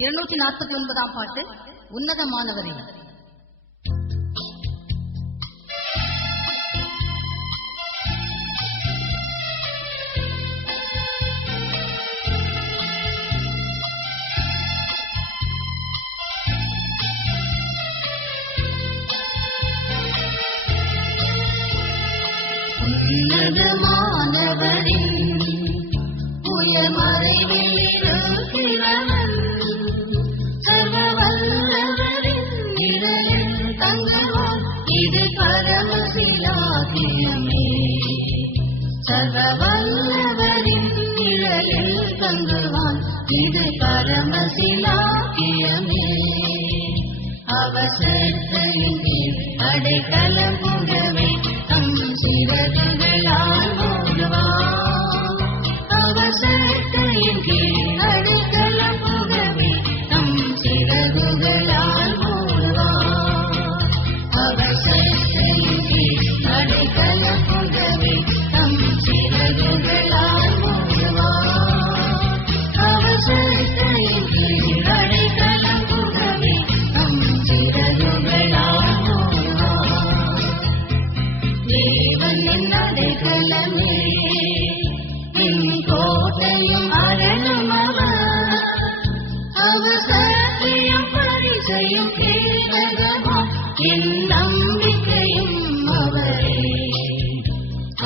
249 பாட்டு உன்னதமானவரே. உன்னதமானவரின் உயர்மறைவில் இருக்கிறவன், சர்வ வல்லவரின் நிழலில் தங்குவான், இது பரமசிலாக்கியமே. சர்வ வல்லவரின் நிழலில் தங்குவான், இது பரமசிலாக்கியமே. அவசரத்தையின் கீழ் அடைக்கலம் புகவே தம் சிறகுகளால் மூடுவான். அவசரத்தையின் கீழ் அடைக்கலம் புகவே தம் சிறகுகளால் மூடுவான். அவசரத்தையின் கீழ் அடைக்கலம் புகவே தம் சிறகுகளால் மூடுவான். அவசரத்தையின் கீழ் அடைக்கலம் புகவே தம் சிறகுகளால் மூடுவான். தேவன் என் அடைக்கலமே, என் கோட்டையும் அரணும் அவர். அவர் சத்தியம் பரிசையும் கேட்டதமாம், என் நம்பிக்கையும் அவரே.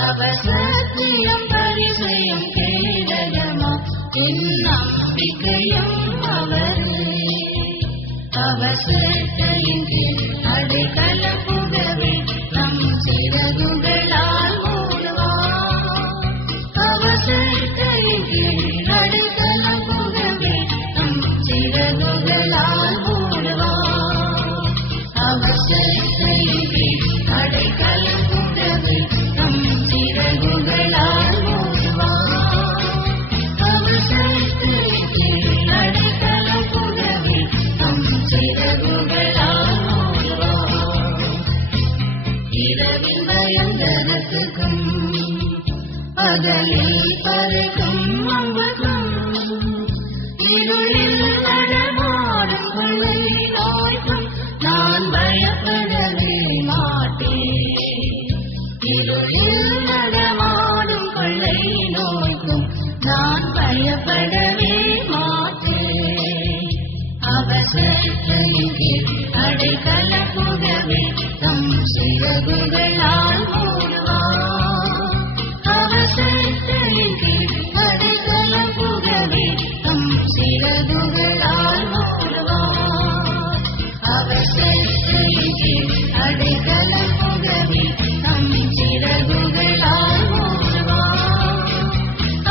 அவர் சத்தியம் பரிசையும் கேட்டதமாம், என் நம்பிக்கையும் அவரே. அவர் சத்தியின் கீழ் அடைக்கலம் புகவே தம் சிறகுகளால் மூடுவான். அவர் சத்தியின் கீழ் அடைக்கலம் புகவே தம் சிறகுகளால் மூடுவான். அவர் சத்தியின் கீழ் அடைக்கலம் புகவே தம் சிறகுகளால் மூடுவான். அவர் சத்தியின் கீழ் அடைக்கலம் புகவே தம் சிறகுகளால் மூடுவான். இரவின் பயங்கரத்துக்கும் பகலில் பறக்கும் அம்புக்கும், இருளில் நடமாடும் கொள்ளை நோய்க்கும் நான் பயப்படவே மாட்டேன். இருளில் நடமாடும் கொள்ளை நோய்க்கும் நான் பயப்படவே மாட்டேன். அவசரத்தையின் கீழ் அடைக்கலம் புகவே தம் சிறகுகளால் மூடுவான். அவசரத்தையின் கீழ் அடைக்கலம் புகவே தம் சிறகுகளால் மூடுவான். அவசரத்தையின் கீழ் அடைக்கலம் புகவே தம் சிறகுகளால் மூடுவான்.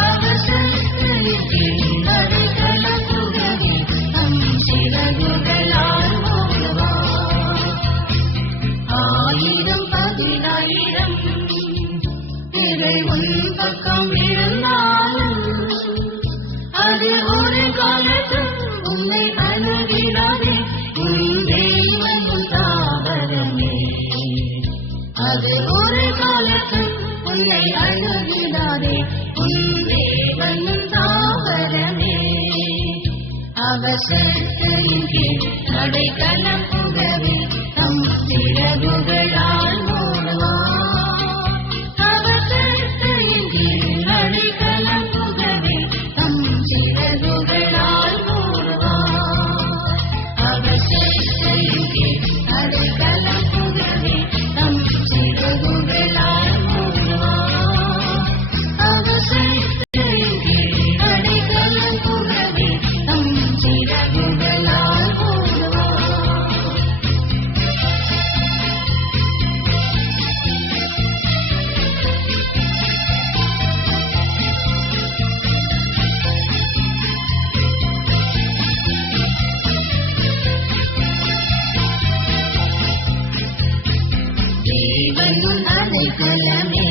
அவசரத்தையின் கீழ் அடைக்கலம் புகவே தம் சிறகுகளால் மூடுவான். 1000 10,000 திரை உன் பக்கம் இருந்தாலும், அது ஒரு காலத்தில் உன்னை அணுகிடாதே. உன் தேவன் உன் தாவரமே, அது ஒரு காலத்தில் உன்னை அணுகிடாதே. உன் தேவன் உன் தாவரமே. அவசரத்தையின் கீழ் அடைக்கலம் புகவே தம் சிறகுகளால் மூடுவான். அவசரத்தையின் கீழ் அடைக்கலம் புகவே தம் சிறகுகளால் மூடுவான். அவசரத்தையின் கீழ் அடைக்கலம் புகவே தம் சிறகுகளால் மூடுவான். அவசரத்தையின் கீழ் அடைக்கலம் புகவே தம் சிறகுகளால் மூடுவான். தேவன் அடைக்கலமே,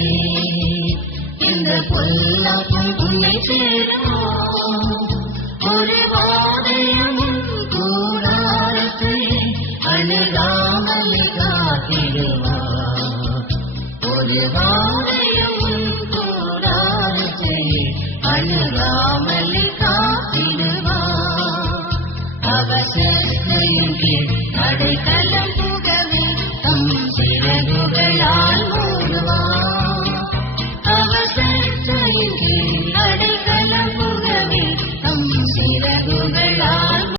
இந்த பொல்லாப்பும் உன்னை சேருமோ. ஒரு வாதையும் கூடாரத்தை அணுகாமல் காத்திடுவார். ஒரு வாதையும் கூடாரத்தை அணுகாமல் காத்திடுவார். அவர் சிலுவையின் கீழ் அடைக்கலம்